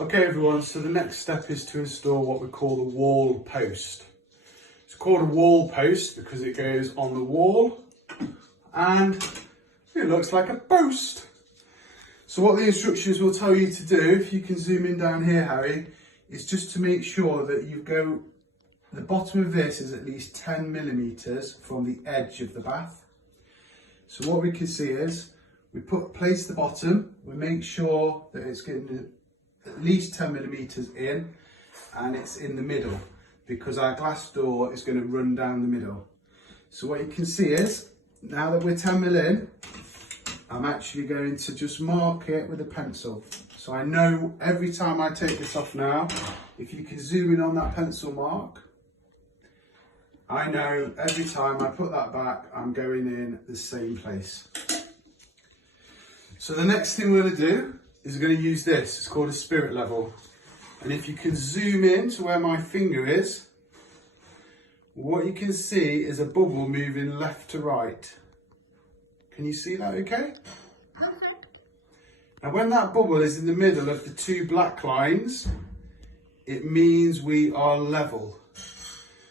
Okay everyone, so the next step is to install what we call the wall post. It's called a wall post because it goes on the wall and it looks like a post. So what the instructions will tell you to do, if you can zoom in down here Harry, is just to make sure that the bottom of this is at least 10 millimeters from the edge of the bath. So what we can see is, we place the bottom, we make sure that it's getting at least 10 millimeters in and it's in the middle because our glass door is going to run down the middle. So what you can see is, now that we're 10 mil in, I'm actually going to just mark it with a pencil. So I know every time I take this off now, if you can zoom in on that pencil mark, I know every time I put that back, I'm going in the same place. So the next thing we're going to do is we're going to use this. It's called a spirit level. And if you can zoom in to where my finger is, what you can see is a bubble moving left to right. Can you see that okay? Now when that bubble is in the middle of the two black lines, it means we are level.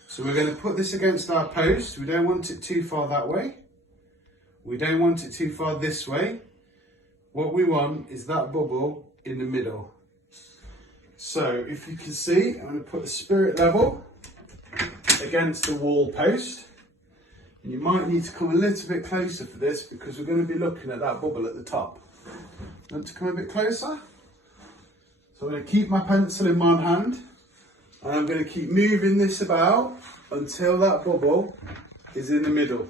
So we're going to put this against our post. We don't want it too far that way. We don't want it too far this way. What we want is that bubble in the middle. So if you can see, I'm going to put the spirit level against the wall post. And you might need to come a little bit closer for this because we're going to be looking at that bubble at the top. Want to come a bit closer? So I'm going to keep my pencil in one hand and I'm going to keep moving this about until that bubble is in the middle.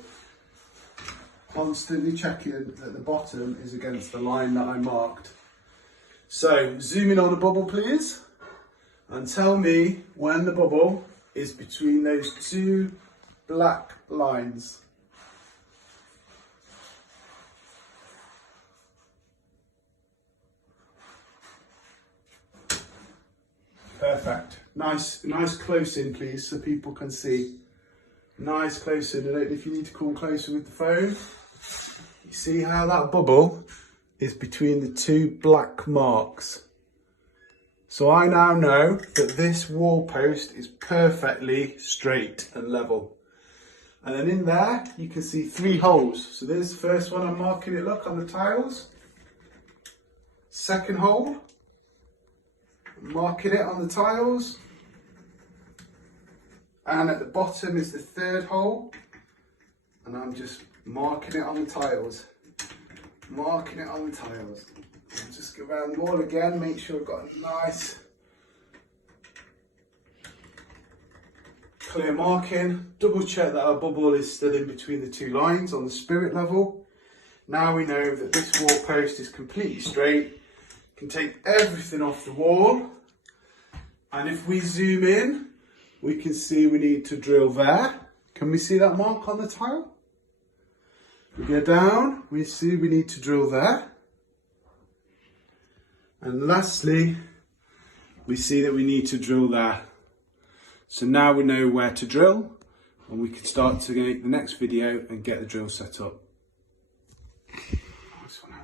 Constantly checking that the bottom is against the line that I marked. So zoom in on the bubble please and tell me when the bubble is between those two black lines. Perfect. Nice close in please so people can see. Nice close in. I don't know if you need to come closer with the phone. You see how that bubble is between the two black marks. So I now know that this wall post is perfectly straight and level. And then in there, you can see 3 holes. So there's the first one, I'm marking it, look, on the tiles. Second hole, I'm marking it on the tiles. And at the bottom is the 3rd hole. And I'm just marking it on the tiles. Marking it on the tiles. And just go around them all again, make sure I've got a nice clear marking. Double check that our bubble is still in between the 2 lines on the spirit level. Now we know that this wall post is completely straight. Can take everything off the wall. And if we zoom in, we can see we need to drill there. Can we see that mark on the tile? We go down, we see we need to drill there. And lastly, we see that we need to drill there. So now we know where to drill and we can start to make the next video and get the drill set up.